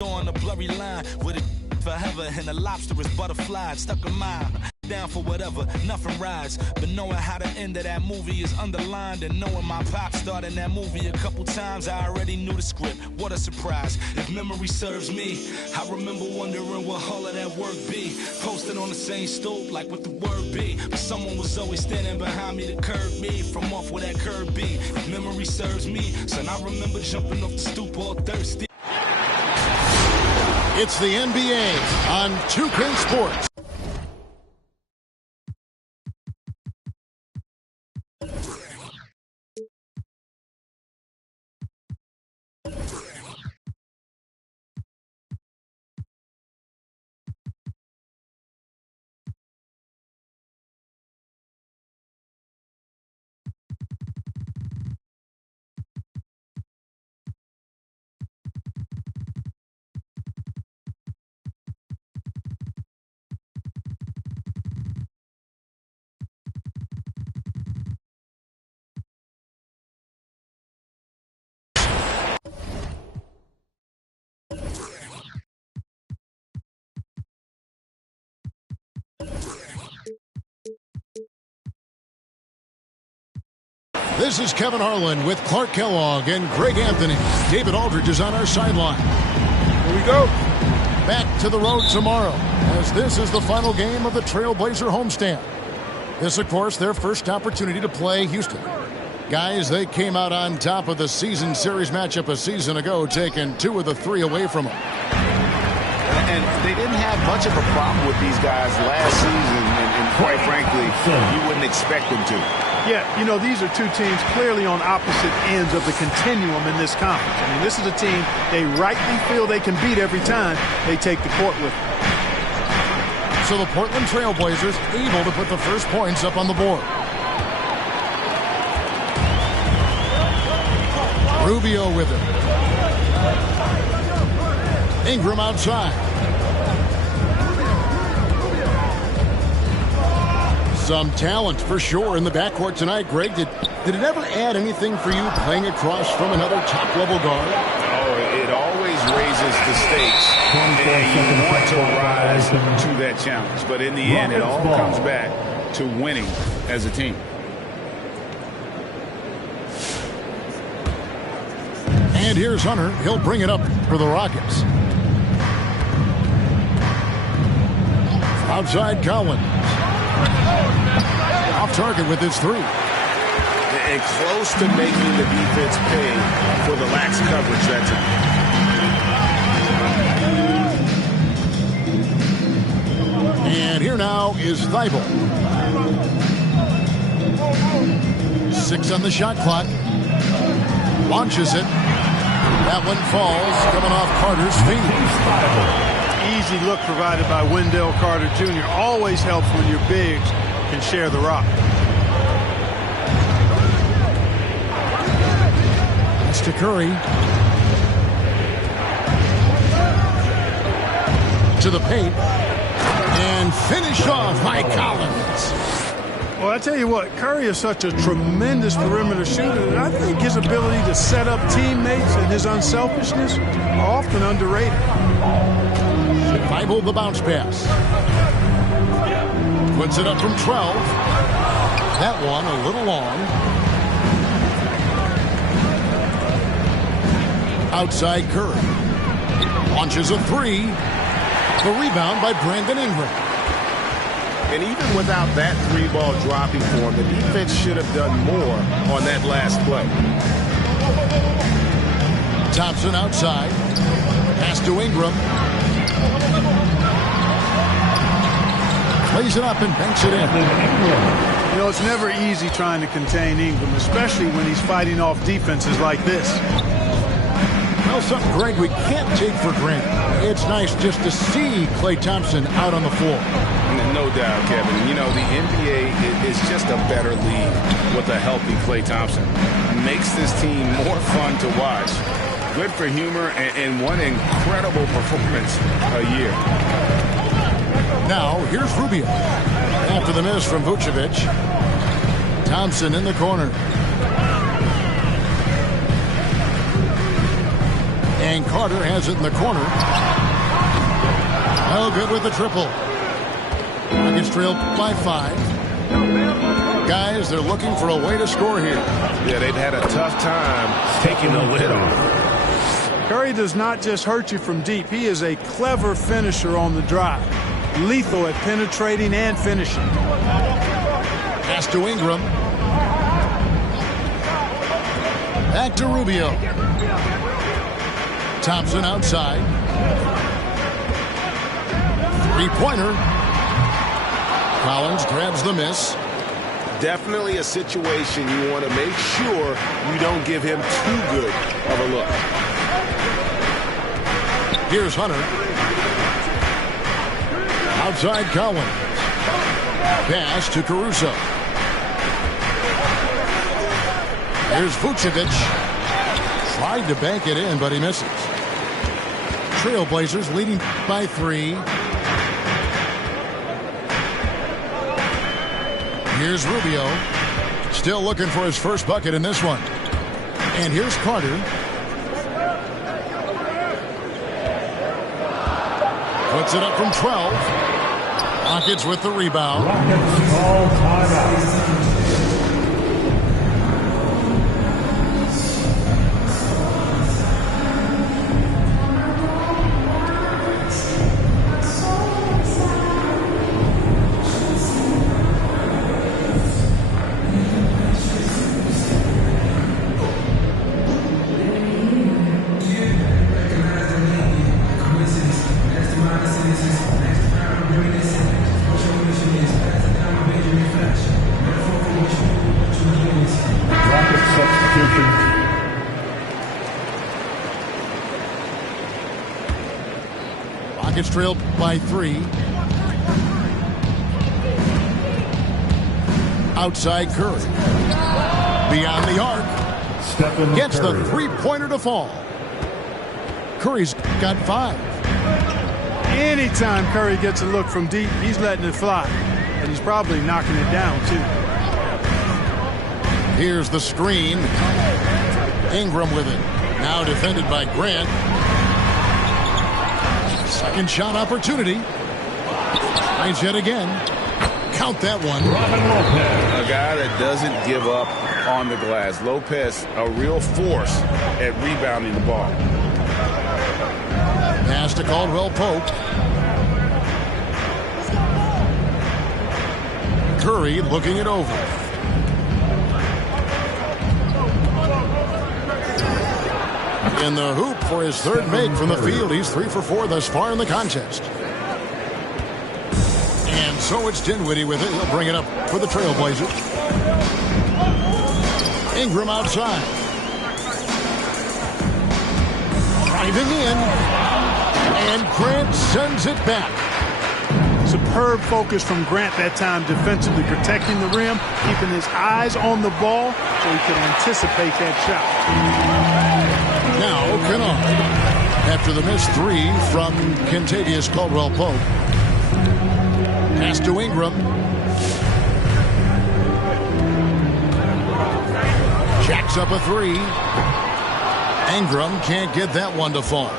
On the blurry line with it forever, and the lobster is butterfly stuck in mine. Down for whatever, nothing rides. But knowing how the end of that movie is underlined, and knowing my pop starred in that movie a couple times, I already knew the script. What a surprise. If memory serves me, I remember wondering what all of that work be. Posted on the same stoop, like what the word be. But someone was always standing behind me to curb me from off where that curb be. If memory serves me, son, I remember jumping off the stoop all thirsty. It's the NBA on 2K Sports. This is Kevin Harlan with Clark Kellogg and Greg Anthony. David Aldridge is on our sideline. Here we go. Back to the road tomorrow, as this is the final game of the Trailblazer homestand. This, of course, their first opportunity to play Houston. Guys, they came out on top of the season series matchup a season ago, taking 2 of the 3 away from them. And they didn't have much of a problem with these guys last season, and quite frankly, you wouldn't expect them to. Yeah, you know, these are 2 teams clearly on opposite ends of the continuum in this conference. I mean, this is a team they rightly feel they can beat every time they take the court with them. So the Portland Trailblazers able to put the first points up on the board. Rubio with it. Ingram outside. Some talent for sure in the backcourt tonight. Greg, did it ever add anything for you playing across from another top-level guard? Oh, it always raises the stakes, and you want to rise to that challenge. But in the end, it all comes back to winning as a team. And here's Hunter. He'll bring it up for the Rockets. Outside Collins. Off target with his 3. And close to making the defense pay for the lax coverage that time. And here now is Thibault. 6 on the shot clock. Launches it. That one falls, coming off Carter's feet. Easy look provided by Wendell Carter Jr. Always helps when your bigs can share the rock. That's to Curry. To the paint. And finished off by Collins. Well, I tell you what, Curry is such a tremendous perimeter shooter that I think his ability to set up teammates and his unselfishness are often underrated. Bible the bounce pass. Puts it up from 12. That one a little long. Outside Curry. Launches a 3. The rebound by Brandon Ingram. And even without that 3-ball dropping for him, the defense should have done more on that last play. Thompson outside. Pass to Ingram. Plays it up and banks it in. You know, it's never easy trying to contain Ingram, especially when he's fighting off defenses like this. Well, something, Greg, we can't take for granted. It's nice just to see Klay Thompson out on the floor. No doubt, Kevin. You know, the NBA is just a better league with a healthy Klay Thompson. Makes this team more fun to watch. Good for humor and one incredible performance a year. Now, here's Rubio. After the miss from Vucevic. Thompson in the corner. And Carter has it in the corner. No good with the triple. Rockets trail by 5. Guys, they're looking for a way to score here. Yeah, they've had a tough time taking the lid off. Curry does not just hurt you from deep. He is a clever finisher on the drive. Lethal at penetrating and finishing. Pass to Ingram. Back to Rubio. Thompson outside. Three-pointer. Collins grabs the miss. Definitely a situation you want to make sure you don't give him too good of a look. Here's Hunter. Outside Collins. Pass to Caruso. Here's Vucevic. Tried to bank it in, but he misses. Trailblazers leading by 3. Here's Rubio. Still looking for his first bucket in this one. And here's Carter. Puts it up from 12. Rockets with the rebound. Rockets all timeout. Rockets trail by 3. Outside Curry. Beyond the arc. Gets the three-pointer to fall. Curry's got 5. Anytime Curry gets a look from deep, he's letting it fly. And he's probably knocking it down, too. Here's the screen. Ingram with it. Now defended by Grant. Second shot opportunity. Tries yet again. Count that one. A guy that doesn't give up on the glass. Lopez, a real force at rebounding the ball. Pass to Caldwell Pope. Curry looking it over. In the hoop for his third make from the field. He's 3 for 4 thus far in the contest. And so it's Dinwiddie with it. He'll bring it up for the Trailblazers. Ingram outside. Driving in. And Grant sends it back. Superb focus from Grant that time, defensively protecting the rim, keeping his eyes on the ball so he could anticipate that shot. Now Kennard, after the missed 3 from Kentavious Caldwell-Pope. Pass to Ingram. Jacks up a 3. Ingram can't get that one to fall.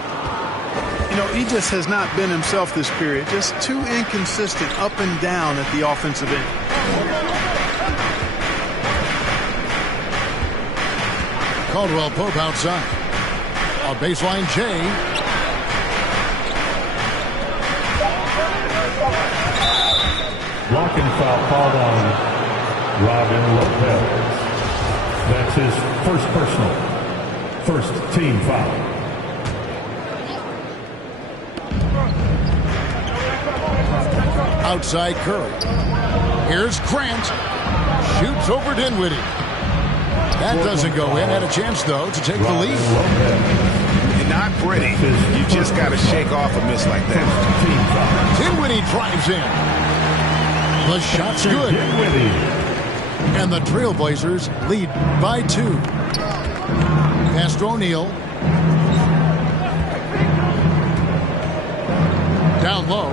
You know, he just has not been himself this period. Just too inconsistent up and down at the offensive end. Caldwell-Pope outside. On baseline, Jay. Blocking foul called on Robin Lopez. That's his first personal. First team foul. Outside Curry. Here's Grant. Shoots over Dinwiddie. That doesn't go in. Had a chance, though, to take the lead. You're not pretty. You just got to shake off a miss like that. Dinwiddie drives in. The shot's good. And the Trailblazers lead by 2. Pass to O'Neal. Down low.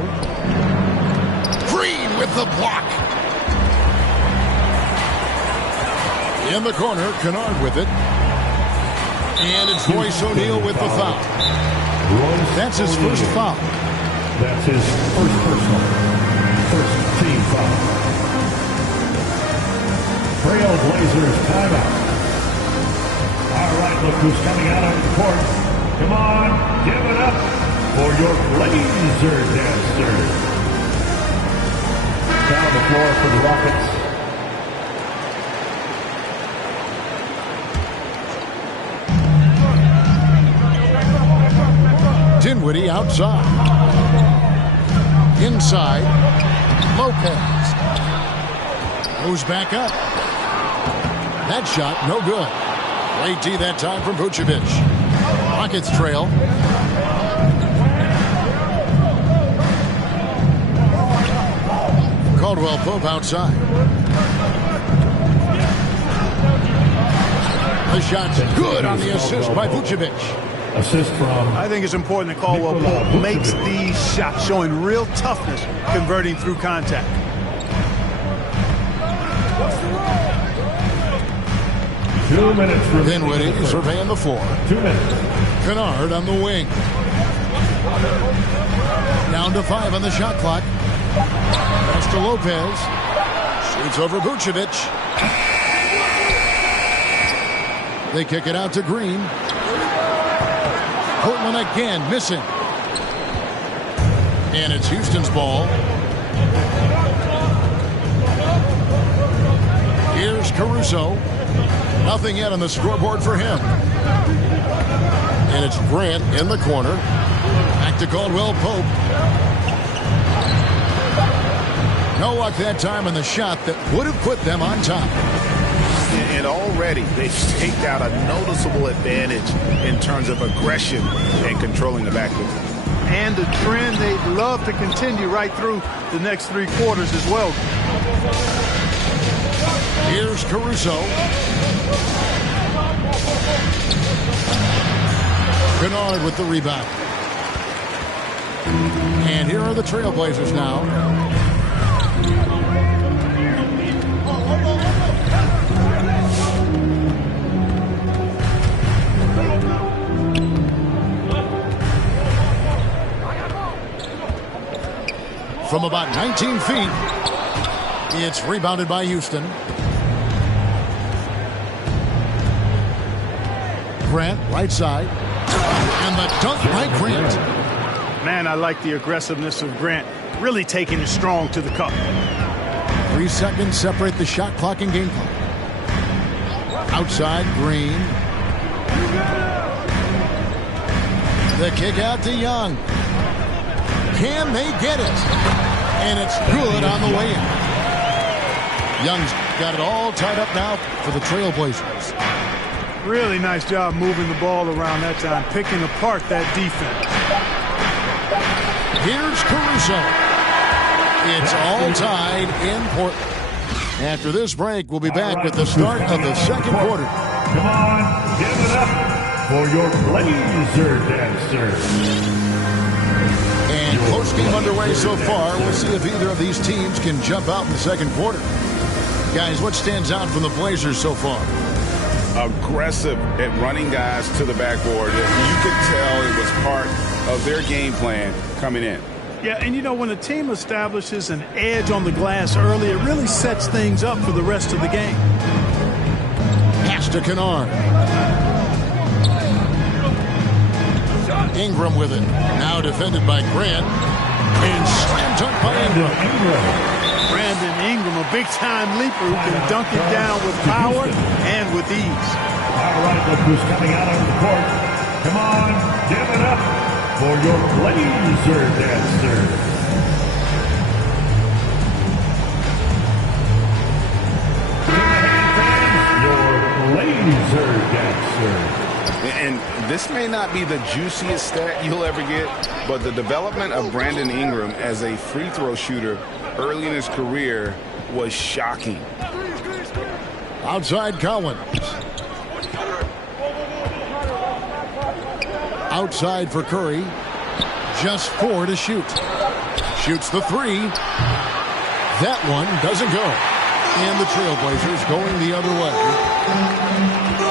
Green with the block. In the corner, Kennard with it. And it's Royce O'Neal with the foul. That's his first foul. That's his first personal. First team foul. Trailblazers timeout. All right, look who's coming out on the court. Come on, give it up for your Blazer dancers. Down the floor for the Rockets. Dinwiddie outside. Inside. Lopez. Goes back up. That shot, no good. Great D that time from Vucevic. Rockets trail. Caldwell Pope outside. The shot's good on the assist by Vucevic. Assist from... I think it's important that Caldwell Pope makes these shots, showing real toughness, converting through contact. Dinwiddie surveying the floor. 2 minutes. Kennard on the wing. Down to 5 on the shot clock. Pass to Lopez. Shoots over Vucevic. They kick it out to Green. Portland again missing. And it's Houston's ball. Here's Caruso. Nothing yet on the scoreboard for him. And it's Grant in the corner. Back to Caldwell Pope. No luck that time on the shot that would have put them on top. And already they've staked out a noticeable advantage in terms of aggression and controlling the backcourt. And a trend they'd love to continue right through the next 3 quarters as well. Here's Caruso. Kennard with the rebound. And here are the Trailblazers now. From about 19 feet, it's rebounded by Houston. Grant, right side. And the dunk by Grant. Man, I like the aggressiveness of Grant. Really taking it strong to the cup. 3 seconds separate the shot clock and game clock. Outside, Green. The kick out to Young. Can they get it? And it's good on the way in. Young's got it all tied up now for the Trailblazers. Really nice job moving the ball around that time, picking apart that defense. Here's Caruso. It's all tied in Portland. After this break, we'll be back with the start of the second quarter. Come on, give it up for your Blazer dancers. And close game underway so far. We'll see if either of these teams can jump out in the second quarter. Guys, what stands out from the Blazers so far? Aggressive at running guys to the backboard. You could tell it was part of their game plan coming in. Yeah, and you know, when a team establishes an edge on the glass early, it really sets things up for the rest of the game. Pass to Kennard. Ingram with it. Now defended by Grant. And slam dunk by Ingram. Brandon Ingram, a big-time leaper who can dunk it down with power and with ease. All right, look who's coming out on the court. Come on, give it up for your Blazer dancers. Your Blazer dancers. And this may not be the juiciest stat you'll ever get, but the development of Brandon Ingram as a free throw shooter early in his career was shocking. Outside Collins. Outside for Curry. Just 4 to shoot. Shoots the 3. That one doesn't go. And the Trailblazers going the other way.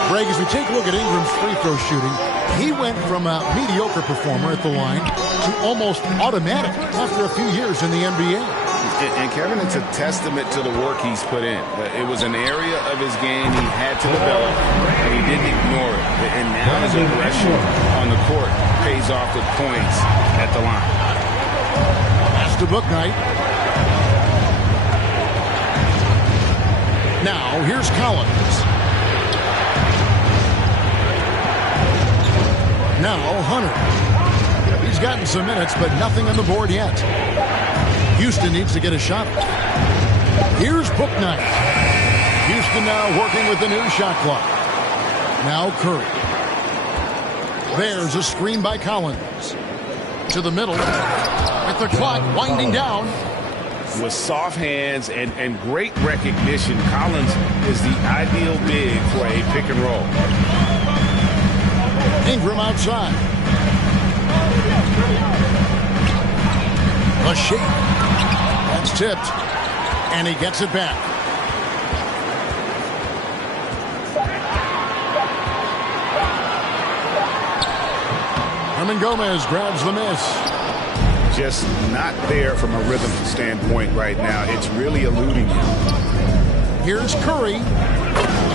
Greg, as we take a look at Ingram's free throw shooting, he went from a mediocre performer at the line to almost automatic after a few years in the NBA. And Kevin, it's a testament to the work he's put in. It was an area of his game he had to develop, and he didn't ignore it. And now his aggression on the court pays off with points at the line. That's to Bouknight. Now, here's Collins. Now, Hunter. He's gotten some minutes, but nothing on the board yet. Houston needs to get a shot. Here's Bouknight. Houston now working with the new shot clock. Now Curry. There's a screen by Collins. To the middle. With the clock winding down. With soft hands and great recognition, Collins is the ideal big for a pick and roll. Ingram outside. A shake. That's tipped. And he gets it back. Hernan Gomez grabs the miss. Just not there from a rhythm standpoint right now. It's really eluding him. Here's Curry.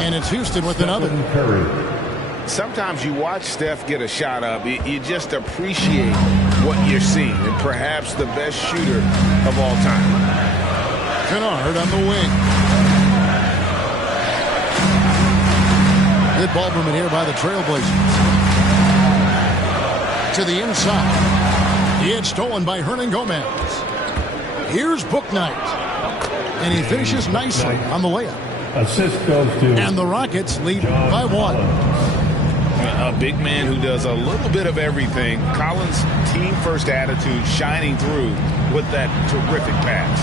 And it's Houston with another. Sometimes you watch Steph get a shot up. You just appreciate what you're seeing. And perhaps the best shooter of all time. Kennard on the wing. Good ball movement here by the Trailblazers. To the inside. It's stolen by Hernan Gomez. Here's Bouknight. And he finishes nicely on the layup. Assist goes to... And the Rockets lead by 1. A big man who does a little bit of everything. Collins' team-first attitude shining through with that terrific pass.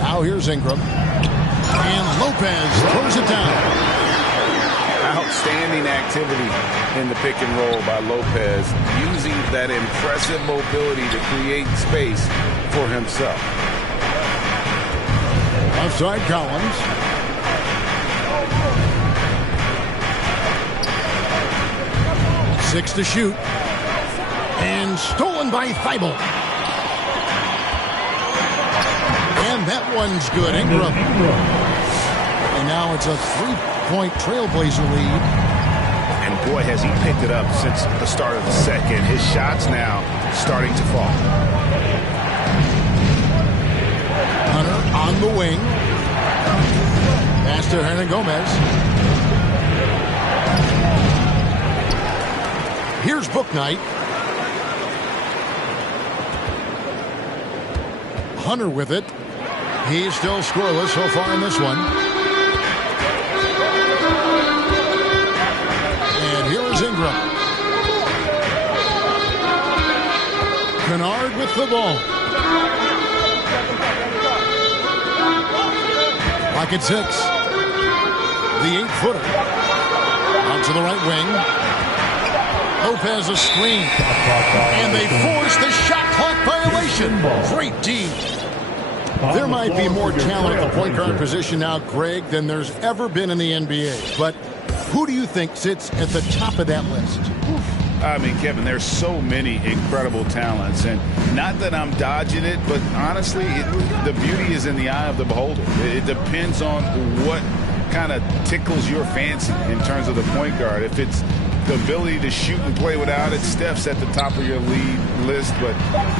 Now here's Ingram. And Lopez throws it down. Outstanding activity in the pick and roll by Lopez, using that impressive mobility to create space for himself. Outside Collins. Six to shoot. And stolen by Thibault. And that one's good. Ingram. And now it's a three-point Trailblazer lead. And boy, has he picked it up since the start of the second. His shots now starting to fall. Hunter on the wing. Pass to Hernan Gomez. Here's Bouknight. Hunter with it. He's still scoreless so far in this one. And here is Ingram. Kennard with the ball. Pocket 6. The 8-footer. Out to the right wing. Lopez a screen. And they force the shot clock violation. Great D. There might be more talent at the point guard position now, Greg, than there's ever been in the NBA. But who do you think sits at the top of that list? I mean, Kevin, there's so many incredible talents. And not that I'm dodging it, but honestly, the beauty is in the eye of the beholder. It depends on what kind of tickles your fancy in terms of the point guard. If it's the ability to shoot and play without it, Steph's at the top of your lead list. But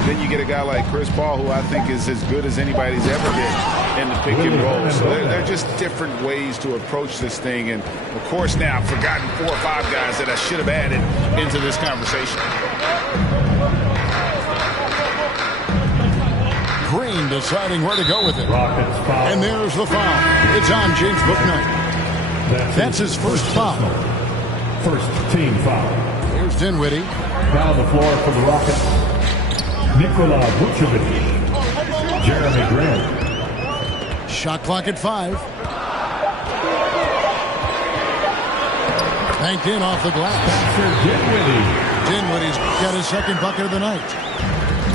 then you get a guy like Chris Paul, who I think is as good as anybody's ever been in the pick and roll. So they're just different ways to approach this thing. And, of course, now I've forgotten 4 or 5 guys that I should have added into this conversation. Green deciding where to go with it. And there's the foul. It's on James Bouknight. That's his first foul. First team foul. Here's Dinwiddie. Down on the floor for the Rockets, Nikola Vucevic, Jeremy Grant. Shot clock at 5. Banked in off the glass. Dinwiddie. Dinwiddie's got his second bucket of the night.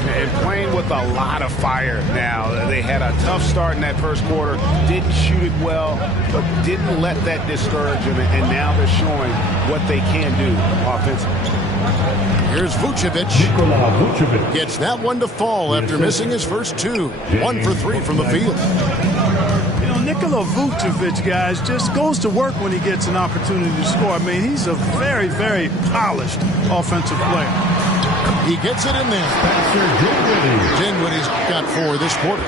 and playing with a lot of fire now. They had a tough start in that first quarter, didn't shoot it well, but didn't let that discourage them, and now they're showing what they can do offensively. Here's Vucevic. Gets that one to fall after missing his first two. 1 for 3 from the field. You know, Nikola Vucevic, guys, just goes to work when he gets an opportunity to score. I mean, he's a very, very polished offensive player. He gets it in there. Dinwiddie's got 4 this quarter.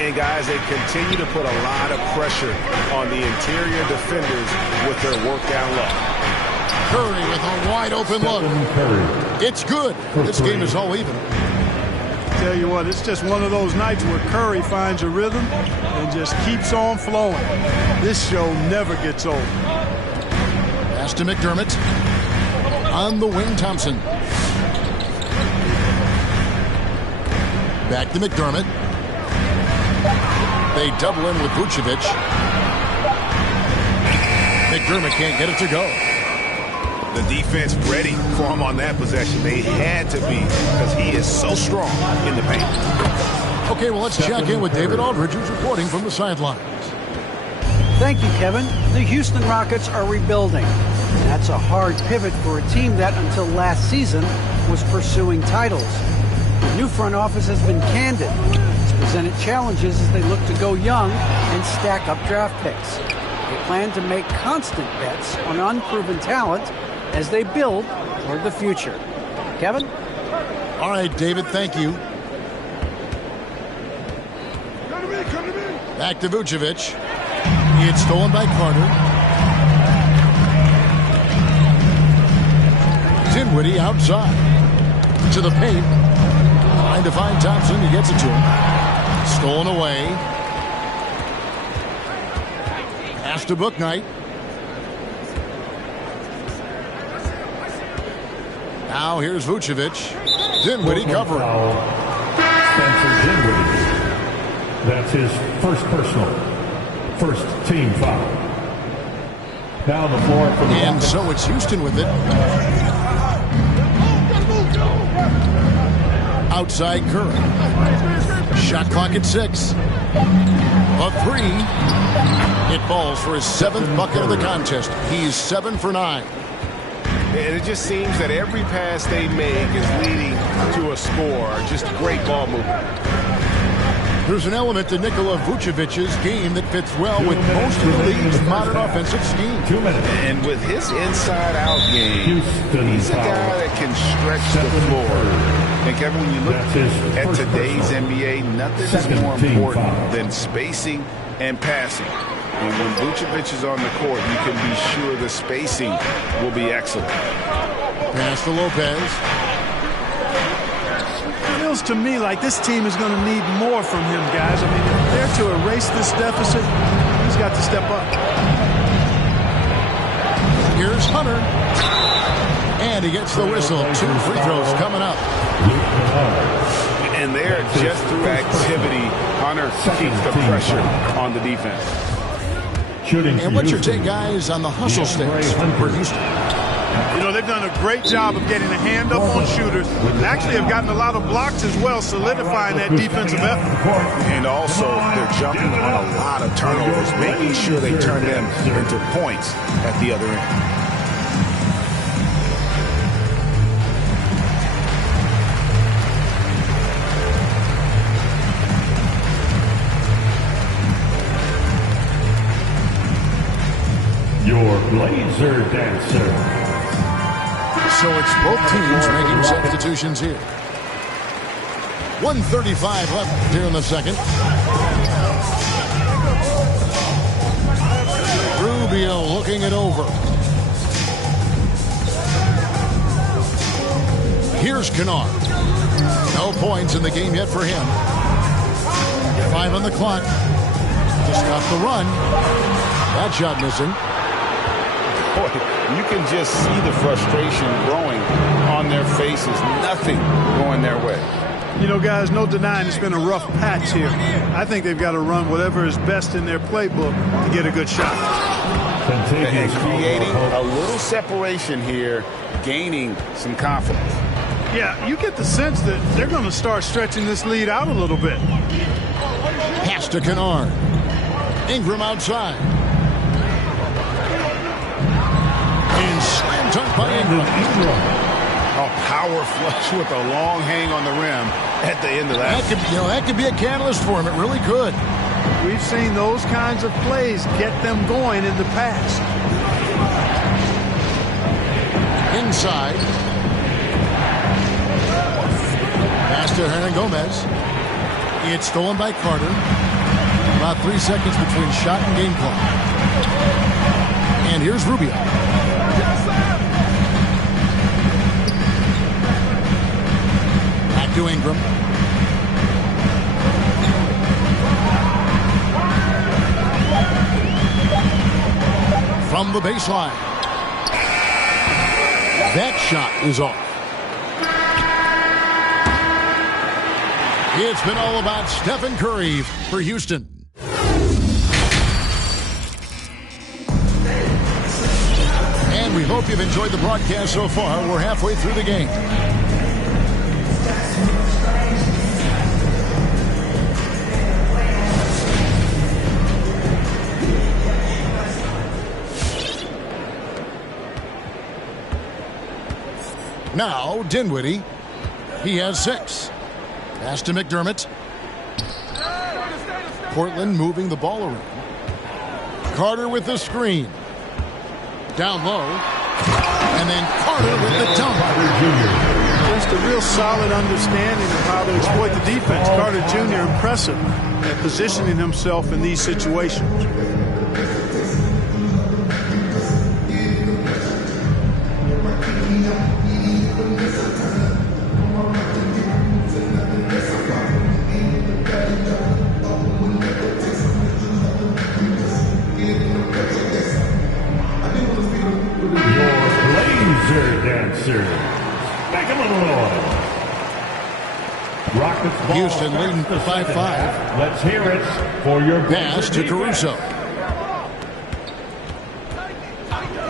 And, guys, they continue to put a lot of pressure on the interior defenders with their work down low. Curry with a wide-open look. It's good. This game is all even. Tell you what, it's just one of those nights where Curry finds a rhythm and just keeps on flowing. This show never gets old. Pass to McDermott. On the wing, Thompson. Back to McDermott. They double in with Vucevic. McDermott can't get it to go. The defense ready for him on that possession. They had to be, because he is so strong in the paint. Okay, well, let's check in with David Aldridge, who's reporting from the sidelines. Thank you, Kevin. The Houston Rockets are rebuilding. That's a hard pivot for a team that, until last season, was pursuing titles. The new front office has been candid. It's presented challenges as they look to go young and stack up draft picks. They plan to make constant bets on unproven talent as they build toward the future. Kevin? All right, David, thank you. Back to Vucevic. It's stolen by Carter. Dinwiddie outside. To the paint. Trying to find Thompson. He gets it to him. Stolen away. Pass to Bouknight. Now here's Vucevic. Dinwiddie covering. Spencer Dinwiddie. That's his first personal. First team foul. Down the floor for the And Rockets. so it's Houston with it. Outside Curry. Shot clock at 6. A 3. It falls for his 7th bucket of the contest. He's 7 for 9. And it just seems that every pass they make is leading to a score. Just great ball movement. There's an element to Nikola Vucevic's game that fits well with most of the league's modern offensive scheme. 2 minutes. And with his inside-out game, he's a guy that can stretch the floor. And Kevin, when you look at today's NBA, nothing is more important than spacing and passing. And when Vucevic is on the court, you can be sure the spacing will be excellent. Pass to Lopez. Feels to me like this team is going to need more from him, guys. I mean, if they're to erase this deficit, he's got to step up. Here's Hunter. And he gets the whistle. 2 free throws coming up. And there, just through activity, Hunter keeps the pressure on the defense. And what's your take, guys, on the hustle stakes for Houston? You know, they've done a great job of getting a hand up on shooters and actually have gotten a lot of blocks as well, solidifying that defensive effort. And also, they're jumping on a lot of turnovers, making sure they turn them into points at the other end. Your laser dancer. So it's both teams making substitutions here. 1:35 left here in the second. Rubio looking it over. Here's Kennard. No points in the game yet for him. 5 on the clock to stop the run. That shot missing. Boy, you can just see the frustration growing on their faces. Nothing going their way. You know, guys, no denying it's been a rough patch here. I think they've got to run whatever is best in their playbook to get a good shot. And creating a little separation here, gaining some confidence. Yeah, you get the sense that they're going to start stretching this lead out a little bit. Pass to Kennard. Ingram outside. And slam dunk by Ingram. A power flush with a long hang on the rim at the end of that. That could be a catalyst for him. It really could. We've seen those kinds of plays get them going in the past. Inside. Pass to Hernan Gomez. It's stolen by Carter. About 3 seconds between shot and game clock. And here's Rubio. Back to Ingram. From the baseline. That shot is off. It's been all about Stephen Curry for Houston. And we hope you've enjoyed the broadcast so far. We're halfway through the game. Now, Dinwiddie. He has 6. Pass to McDermott. Portland moving the ball around. Carter with the screen. Down low. And then Carter with the dunk. Just a real solid understanding of how to exploit the defense. Carter Jr. impressive at positioning himself in these situations. Houston leading 5-5. Let's hear it for your pass to Caruso.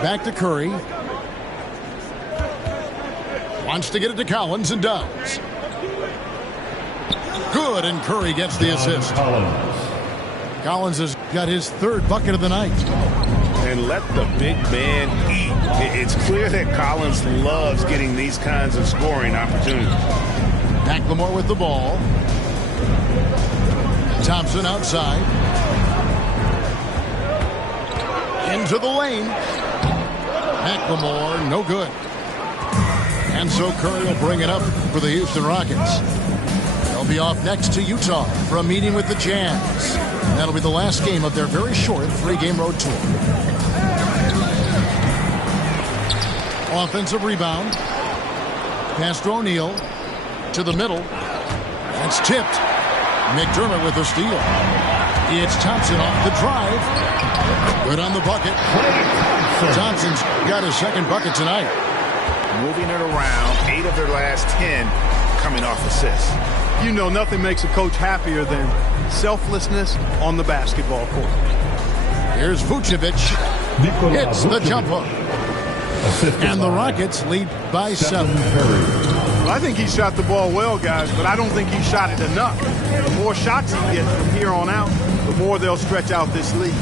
Back to Curry. Wants to get it to Collins and does. Good, and Curry gets the assist. Collins has got his 3rd bucket of the night. And let the big man eat. It's clear that Collins loves getting these kinds of scoring opportunities. McLemore with the ball. Thompson outside. Into the lane. McLemore, no good. And so Curry will bring it up for the Houston Rockets. They'll be off next to Utah for a meeting with the Jazz. That'll be the last game of their very short 3-game road tour. Offensive rebound. Pass to O'Neal. To the middle. That's tipped. McDermott with the steal. It's Thompson off the drive. Good on the bucket. Thompson's got his 2nd bucket tonight. Moving it around. 8 of their last 10 coming off assists. You know nothing makes a coach happier than selflessness on the basketball court. Here's Vucevic. Hits the jumper. And the Rockets lead by 7. Well, I think he shot the ball well, guys, but I don't think he shot it enough. The more shots he gets from here on out, the more they'll stretch out this lead.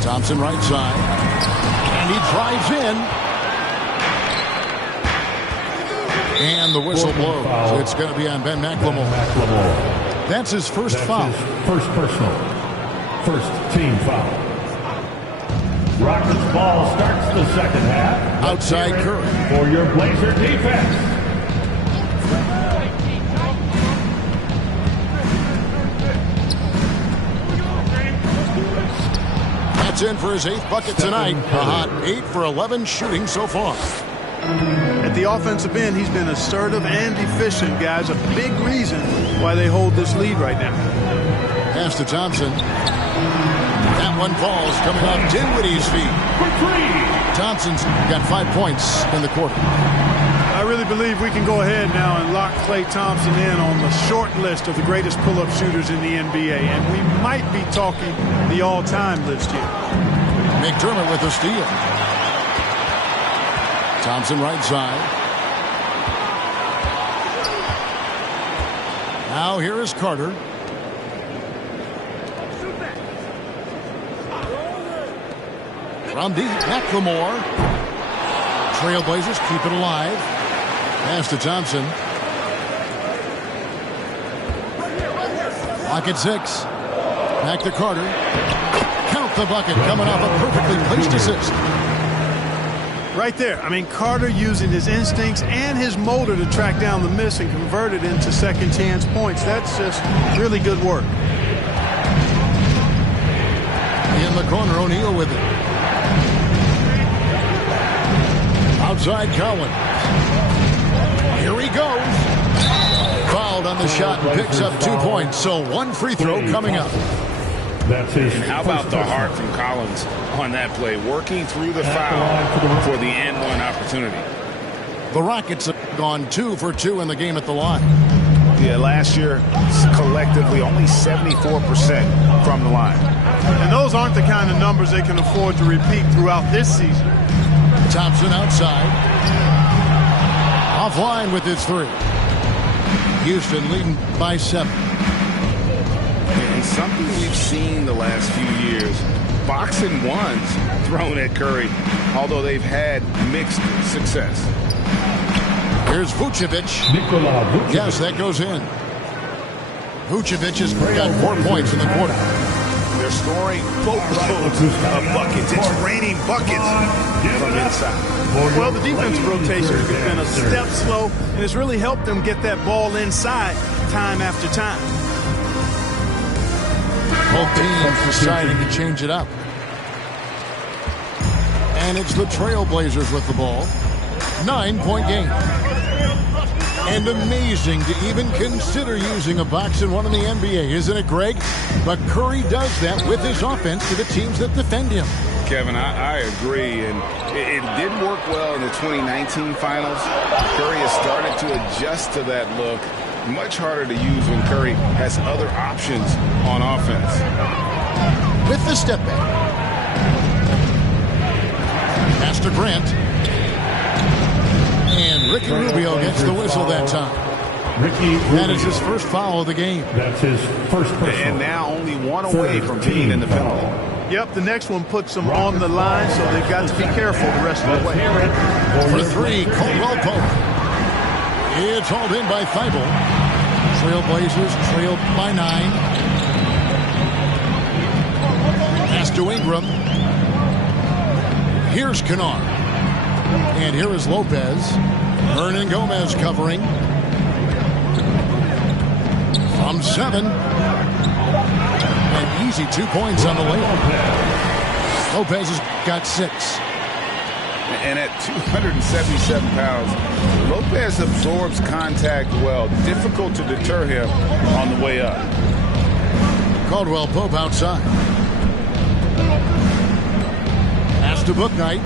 Thompson right side. And he drives in. And the whistle blows. It's going to be on Ben McLemore. That's his first foul. First personal. First team foul. Rockets ball starts the 2nd half. Outside Curry. For your Blazer defense. That's in for his 8th bucket tonight. A hot 8 for 11 shooting so far. At the offensive end, he's been assertive and efficient, guys. A big reason why they hold this lead right now. Pass to Thompson. That one falls coming off Dinwiddie's feet. Thompson's got 5 points in the quarter. I really believe we can go ahead now and lock Klay Thompson in on the short list of the greatest pull-up shooters in the NBA. And we might be talking the all-time list here. McDermott with a steal. Thompson right side. Now here is Carter. From deep, McLemore. Trailblazers keep it alive. Pass to Thompson. Clock at 6. Back to Carter. Count the bucket coming off a perfectly placed assist. Right there. I mean, Carter using his instincts and his motor to track down the miss and convert it into second chance points. That's just really good work. In the corner, O'Neal with it. Outside Cowan. Here he goes. Fouled on the shot and picks up 2 points. So one free throw coming up. That's his. And how about the heart from Collins on that play, working through the foul for the and one opportunity. The Rockets have gone 2 for 2 in the game at the line. Yeah, last year collectively only 74% from the line. And those aren't the kind of numbers they can afford to repeat throughout this season. Thompson outside. Offline with his 3. Houston leading by 7. And something we've seen the last few years, box and ones thrown at Curry, although they've had mixed success. Here's Vucevic. Yes, that goes in. Vucevic has got 4 points in the quarter. They're scoring boatloads of buckets. It's raining buckets from inside. Well, the defensive rotation has been a step slow, and it's really helped them get that ball inside time after time. Both teams deciding to change it up. And it's the Trailblazers with the ball. 9-point game. And amazing to even consider using a box and one in the NBA, isn't it, Greg? But Curry does that with his offense to the teams that defend him. Kevin, I agree, and it didn't work well in the 2019 finals. Curry has started to adjust to that look. Much harder to use when Curry has other options on offense. With the step back. Pass to Grant. And Ricky Rubio gets the whistle that time. That is his first foul of the game. That's his first personal. And now only one away from being in the penalty. Yep, the next one puts them on the line, so they've got to be careful the rest of the way. For 3, Caldwell Pope. It's hauled in by Thibault. Trailblazers trailed by 9. Pass to Ingram. Here's Kennard. And here is Lopez. Hernan Gomez covering. From 7. An easy 2 points on the layup. Lopez has got 6. And at 277 pounds, Lopez absorbs contact well. Difficult to deter him on the way up. Caldwell Pope outside. Pass to Bouknight.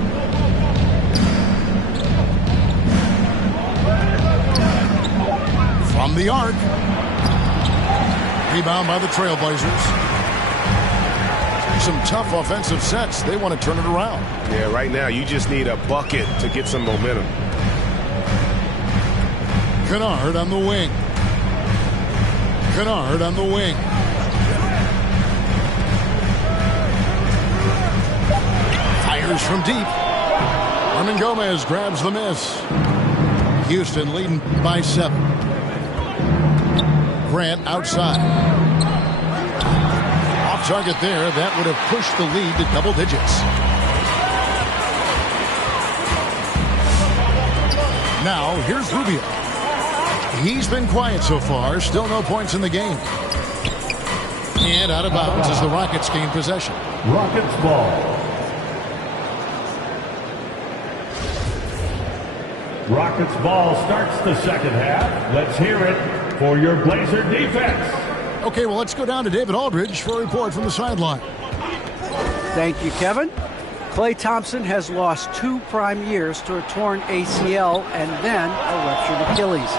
From the arc. Rebound by the Trailblazers. Some tough offensive sets. They want to turn it around. Yeah, right now you just need a bucket to get some momentum. Kennard on the wing. Kennard on the wing. Fires from deep. Hernan Gomez grabs the miss. Houston leading by 7. Grant outside. Off target there. That would have pushed the lead to double digits. Now, here's Rubio. He's been quiet so far. Still no points in the game. And out of bounds as the Rockets gain possession. Rockets ball. Rockets ball starts the second half. Let's hear it for your Blazer defense. Okay, well, let's go down to David Aldridge for a report from the sideline. Thank you, Kevin. Klay Thompson has lost 2 prime years to a torn ACL and then a ruptured Achilles.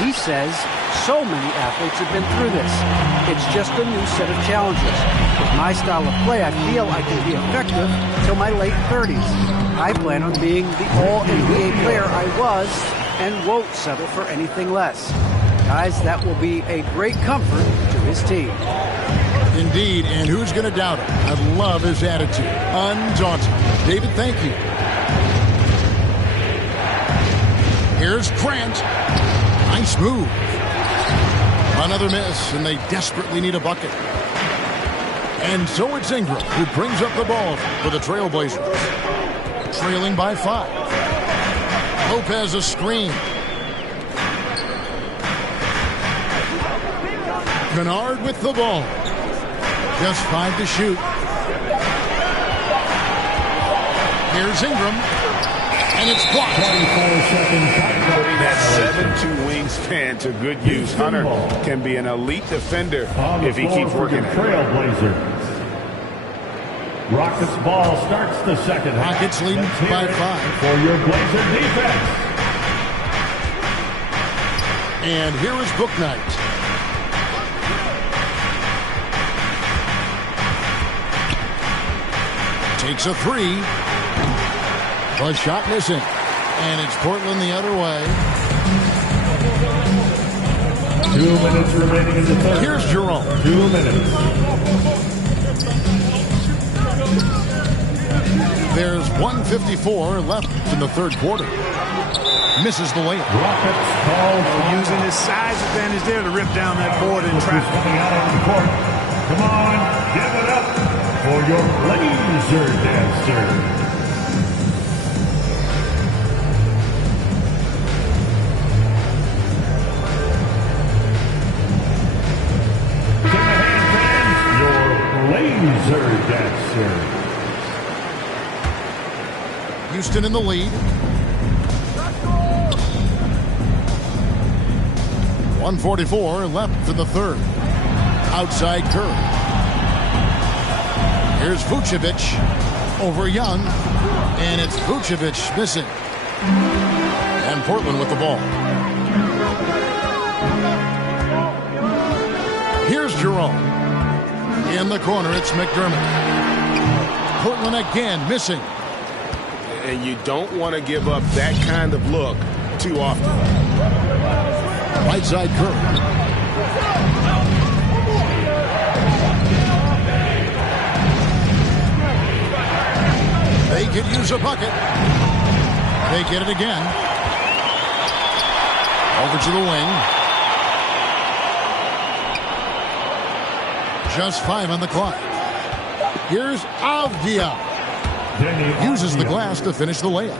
He says so many athletes have been through this. It's just a new set of challenges. With my style of play, I feel I can be effective till my late 30s. I plan on being the all-NBA player I was and won't settle for anything less. Guys, that will be a great comfort to his team. Indeed, and who's going to doubt it? I love his attitude. Undaunted. David, thank you. Here's Grant. Nice move. Another miss, and they desperately need a bucket. And so it's Ingram who brings up the ball for the Trailblazers. Trailing by 5. Lopez a screen. Kennard with the ball. Just 5 to shoot. Here's Ingram. And it's blocked. 24 seconds. Putting that 7'2" wingspan to good use. Hunter can be an elite defender if he keeps working it. Trailblazers. Rockets ball starts the second half. Rockets leading by 5. For your Blazer defense. And here is Bouknight. Takes a 3. The shot missing. And it's Portland the other way. 2 minutes remaining in the third. Here's Jerome. 2 minutes. There's 1:54 left in the third quarter. Misses the layup. Rockets call. Using his size advantage there to rip down that board in traffic. Coming out on the court. Come on, give it up for your Blazer dancer. Laser dancer. Houston in the lead. 1:44 left in the third. Outside Curry. Here's Vucevic over Young. And it's Vucevic missing. And Portland with the ball. Here's Jerome. In the corner, it's McDermott. Portland again missing. And you don't want to give up that kind of look too often. Right side Curry. They could use a bucket. They get it again. Over to the wing. Just 5 on the clock. Here's Avdia. Uses the glass to finish the layup.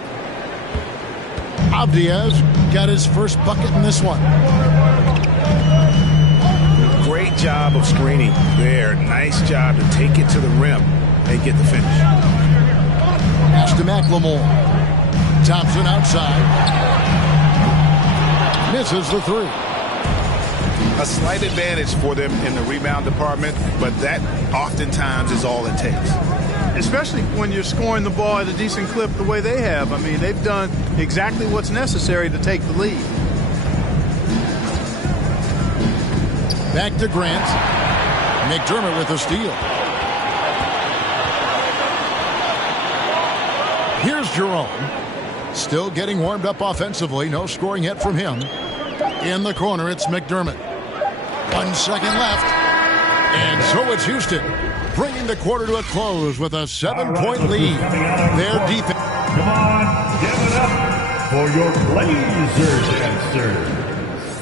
Avdia's got his first bucket in this one. Great job of screening there. Nice job to take it to the rim and get the finish. Pass to McLemore. Thompson outside. Misses the 3. A slight advantage for them in the rebound department, but that oftentimes is all it takes. Especially when you're scoring the ball at a decent clip the way they have. I mean, they've done exactly what's necessary to take the lead. Back to Grant. McDermott with a steal. Here's Jerome. Still getting warmed up offensively. No scoring yet from him. In the corner, it's McDermott. 1 second left. And so it's Houston, bringing the quarter to a close with a 7-point lead. Their defense. Come on, give it up for your Blazer dancer.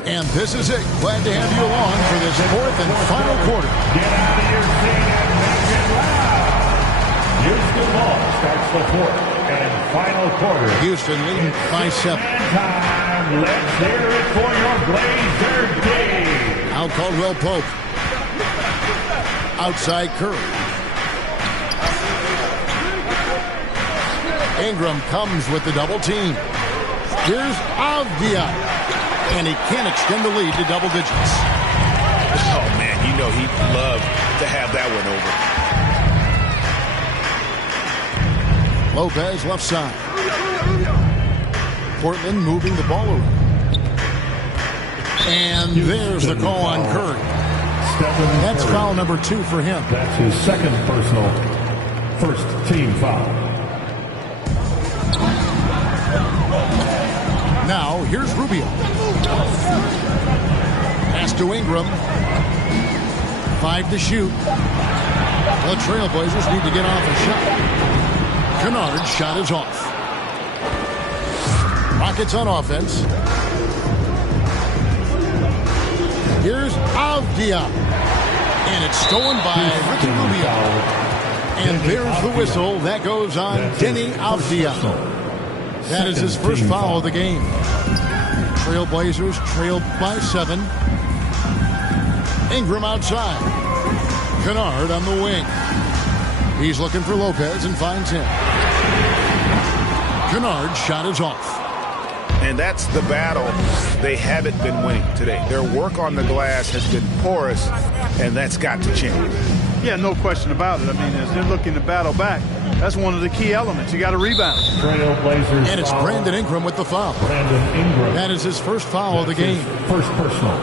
And this is it. Glad to have you along for this fourth and final quarter. Get out of your seat and make it loud. Houston ball starts the fourth and final quarter. Houston leading by 7. Time. Let's hear it for your Blazer game. Al Caldwell Pope. Outside Curry. Ingram comes with the double team. Here's Avdia. And he can't extend the lead to double digits. Oh, man, you know he'd love to have that one over. Lopez left side. Portland moving the ball around. And there's the call on Curry. That's foul number 2 for him. That's his second personal first team foul. now, here's Rubio. Pass to Ingram. 5 to shoot. The Trailblazers need to get off a shot. Kennard's shot is off. Rockets on offense. Here's Avdia. And it's stolen by Ricky Rubio. And there's the whistle. That goes on Denny Avdia. That is his first foul of the game. Trailblazers trailed by 7. Ingram outside. Kennard on the wing. He's looking for Lopez and finds him. Kennard's shot is off. And that's the battle they haven't been winning today. Their work on the glass has been porous, and that's got to change. Yeah, no question about it. I mean, as they're looking to battle back, that's one of the key elements. You got to rebound. Trailblazers. And it's Brandon Ingram with the foul. Brandon Ingram. That is his first foul of the game. First personal.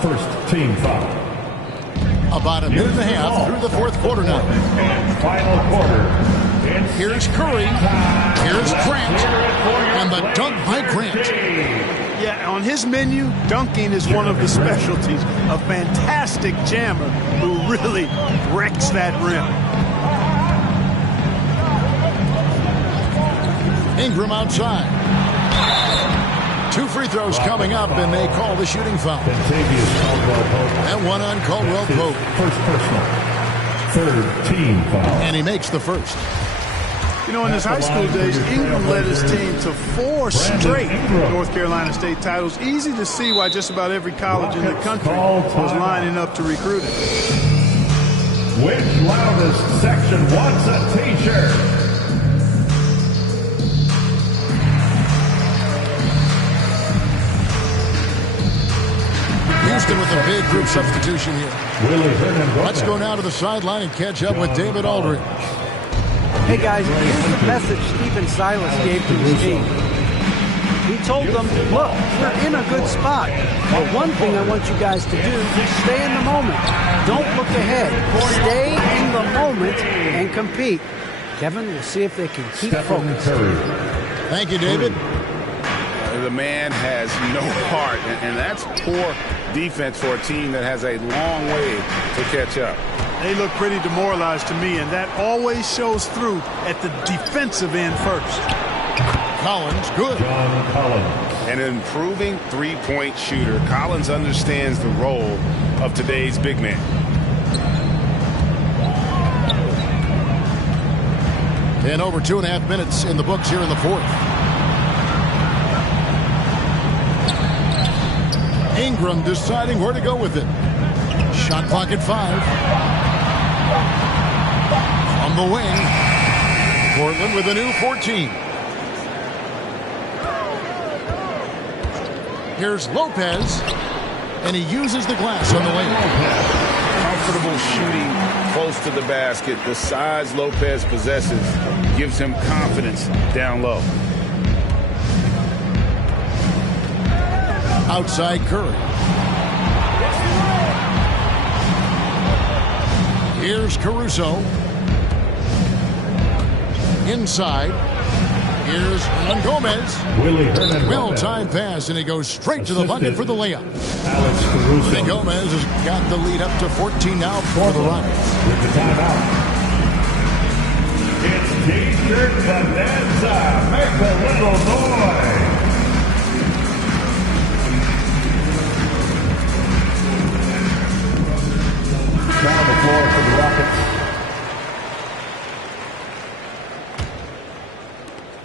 First team foul. About a minute and a half through the fourth quarter now. And final quarter. Here's Curry. Here's Grant. And the dunk by Grant. Yeah, on his menu, dunking is one of the specialties. A fantastic jammer who really wrecks that rim. Ingram outside. 2 free throws coming up, and they call the shooting foul. And one on Caldwell Pope. First personal. Third team foul. And he makes the first. You know, in his high school days, Ingram led his team to 4 straight North Carolina State titles. Easy to see why just about every college in the country was lining up to recruit him. Which loudest section wants a t-shirt? Houston with a big group substitution here. Let's go now to the sideline and catch up with David Aldridge. Hey guys, here's the message Stephen Silas gave to his team. He told them, look, we're in a good spot. But one thing I want you guys to do is stay in the moment. Don't look ahead. Stay in the moment and compete. Kevin, we'll see if they can keep focused. Thank you, David. The man has no heart, and that's poor defense for a team that has a long way to catch up. They look pretty demoralized to me, and that always shows through at the defensive end first. Collins, good. John Collins. An improving three-point shooter. Collins understands the role of today's big man. And over 2.5 minutes in the books here in the fourth. Ingram deciding where to go with it. Shot clock at 5. From the wing, Portland with a new 14. Here's Lopez, and he uses the glass on the wing. Comfortable shooting close to the basket. The size Lopez possesses gives him confidence down low. Outside Curry. Here's Caruso. Inside. Here's Hernan Gomez. Well-timed pass, and he goes straight to the bucket for the layup. Alex Caruso. Gomez has got the lead up to 14 now for the Rockets. With the timeout. It's T-shirt Bonanza. Make a little noise. Down the floor for the Rockets.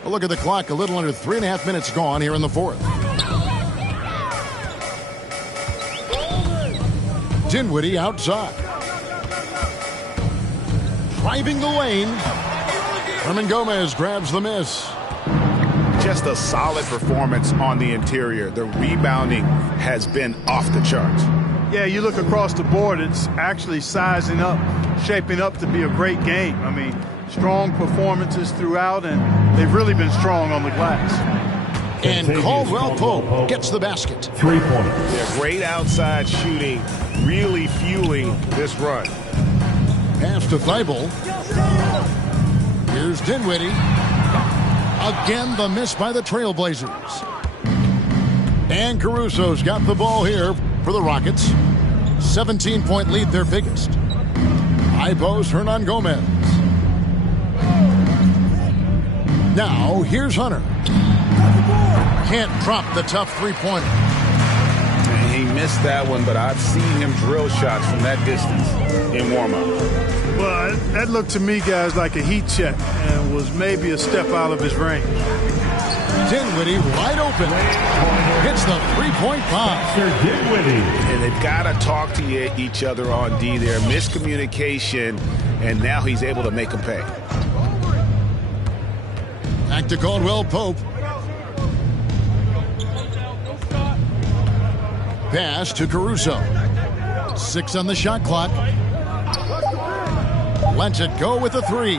A look at the clock, a little under 3.5 minutes gone here in the fourth. Dinwiddie outside. Driving the lane. Hernan Gomez grabs the miss. Just a solid performance on the interior. The rebounding has been off the charts. Yeah, you look across the board, it's actually sizing up, shaping up to be a great game. I mean, strong performances throughout, and they've really been strong on the glass. And Caldwell Pope gets the basket. 3-point. Yeah, great outside shooting, really fueling this run. Pass to Thibault. Here's Dinwiddie. Again, the miss by the Trailblazers. And Caruso's got the ball here for the Rockets. 17-point lead, their biggest. High post, Hernan Gomez. Now, here's Hunter. Can't drop the tough three-pointer. He missed that one, but I've seen him drill shots from that distance in warm-up. Well, that looked to me, guys, like a heat check and was maybe a step out of his range. Dinwiddie wide open. Hits the three-point bomb. And they've got to talk to each other on D there. Miscommunication, and now he's able to make them pay. Back to Caldwell Pope. Pass to Caruso. 6 on the shot clock. Lets it go with a 3.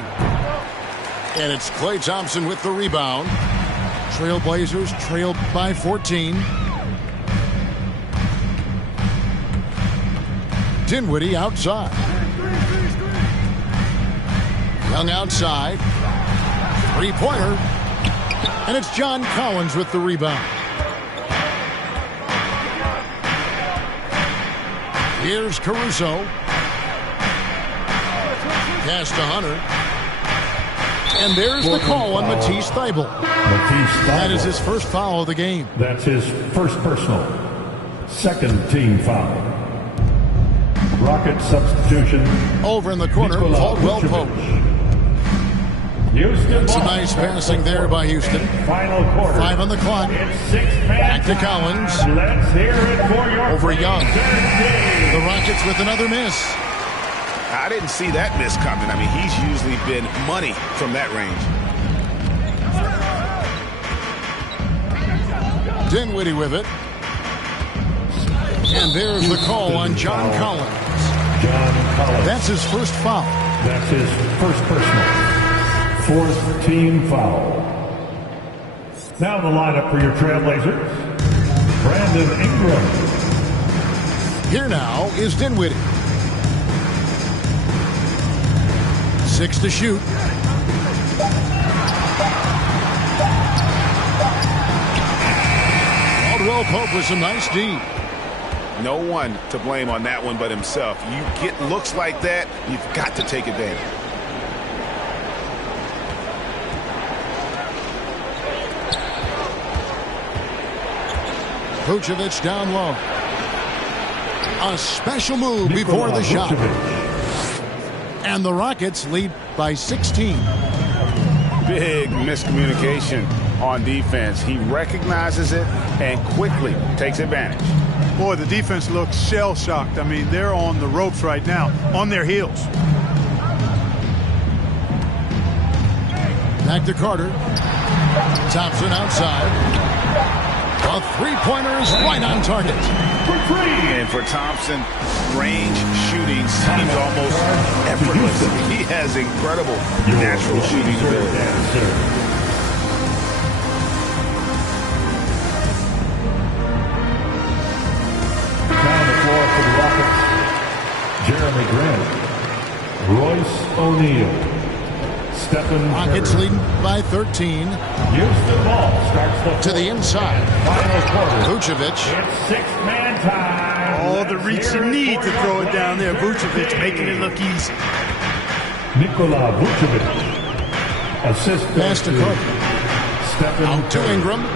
And it's Klay Thompson with the rebound. Trailblazers trailed by 14. Dinwiddie outside. Young outside. Three-pointer. And it's John Collins with the rebound. Here's Caruso. Pass to Hunter. And there's the call on Matisse Thybulle. That is his first foul of the game. That's his first personal. Second team foul. Rocket substitution. Over in the corner, Caldwell Pope. Some nice passing there by Houston. Final quarter. 5 on the clock. Back to Collins. Let's hear it for your over Young. The Rockets with another miss. I didn't see that miss coming. I mean, he's usually been money from that range. Dinwiddie with it. And there's the call on John Collins. That's his first foul. That's his first personal. Fourth team foul. Now the lineup for your Trailblazers. Brandon Ingram. Here now is Dinwiddie. 6 to shoot. Caldwell Pope with some nice D. No one to blame on that one but himself. You get looks like that, you've got to take advantage. Vucevic down low. A special move before the shot. And the Rockets lead by 16. Big miscommunication on defense. He recognizes it and quickly takes advantage. Boy, the defense looks shell-shocked. I mean, they're on the ropes right now, on their heels. Back to Carter. Thompson outside. A three-pointer is right on target. And for Thompson, range shooting seems almost effortless. He has incredible natural shooting ability. Down the floor for the Rockets. Jeremy Grant. Royce O'Neal. Stephen Rockets Curry. leading by 13. Houston ball starts to the inside. Final quarter. Vucevic. It's six-man time. All the reach you need to throw it down there. Vucevic making it look easy. Nikola Vucevic. Assist pass to Cook. Stephen out to Curry. Ingram.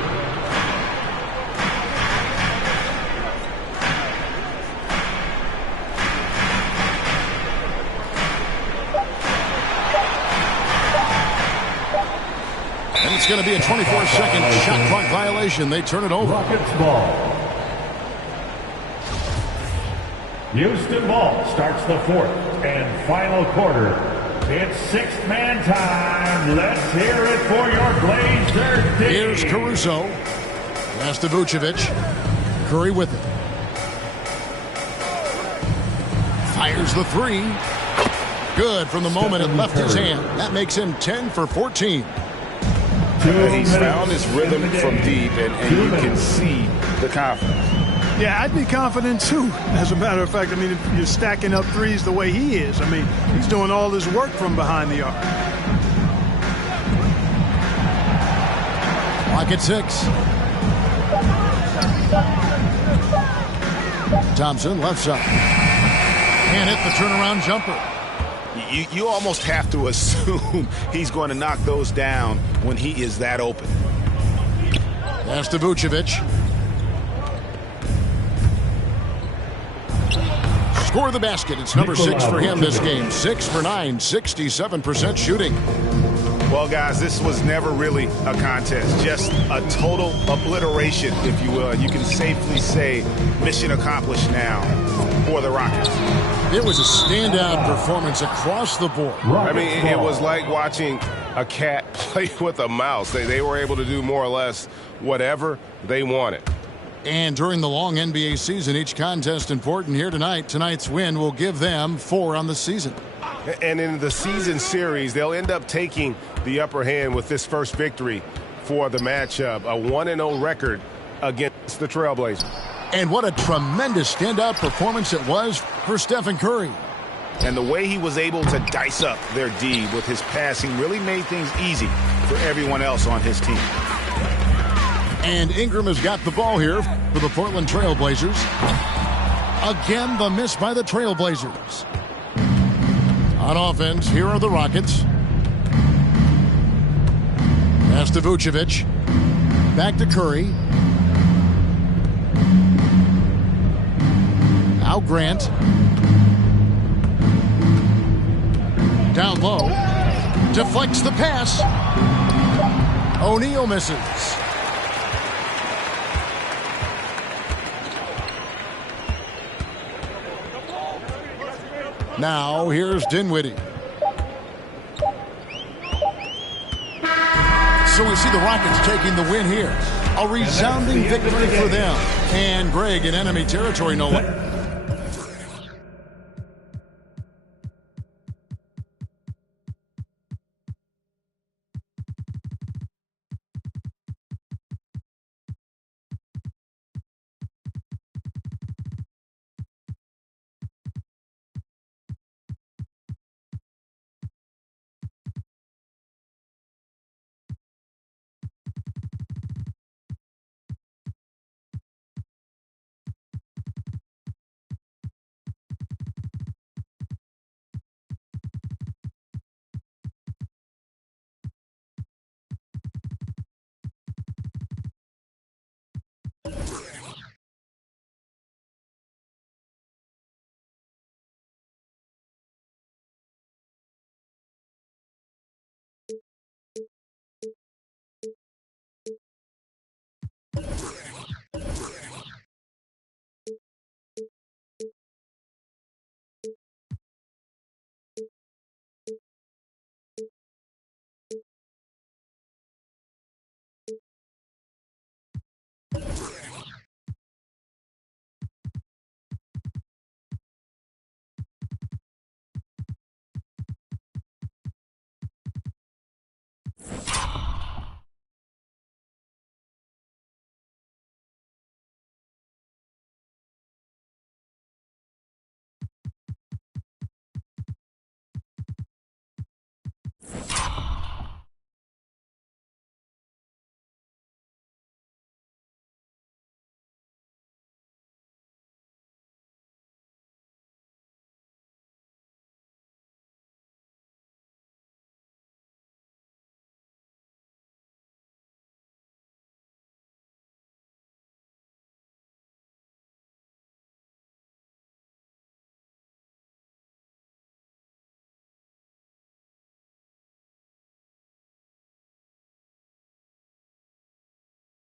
And it's going to be a 24-second shot clock violation. They turn it over. Rockets ball. Houston ball starts the fourth and final quarter. It's six-man time. Let's hear it for your Blazers. Here's Caruso. Pass to Vucevic. Curry with it. Fires the three. Good from the moment it left his hand. That makes him 10 for 14. He's found his rhythm from deep, and you can see the confidence. Yeah, I'd be confident too. As a matter of fact, I mean, if you're stacking up threes the way he is, I mean, he's doing all his work from behind the arc. Clock at 6. Thompson, left side. Can't hit the turnaround jumper. You almost have to assume he's going to knock those down when he is that open. Pass to Vucevic. Score the basket. It's number 6 for him this game. 6 for 9, 67% shooting. Well, guys, this was never really a contest. Just a total obliteration, if you will. You can safely say mission accomplished now for the Rockets. It was a standout performance across the board. I mean, it was like watching a cat play with a mouse. They were able to do more or less whatever they wanted. And during the long NBA season, each contest important here tonight. Tonight's win will give them 4 on the season. And in the season series, they'll end up taking the upper hand with this first victory for the matchup. A 1-0 record against the Trailblazers. And what a tremendous standout performance it was for Stephen Curry. And the way he was able to dice up their D with his passing really made things easy for everyone else on his team. And Ingram has got the ball here for the Portland Trailblazers. Again, the miss by the Trailblazers. On offense, here are the Rockets. Pass to Vucevic. Back to Curry. Now Grant. Down low. Deflects the pass. O'Neal misses. Now here's Dinwiddie. So we see the Rockets taking the win here. A resounding victory for them. And Greg in enemy territory, no one.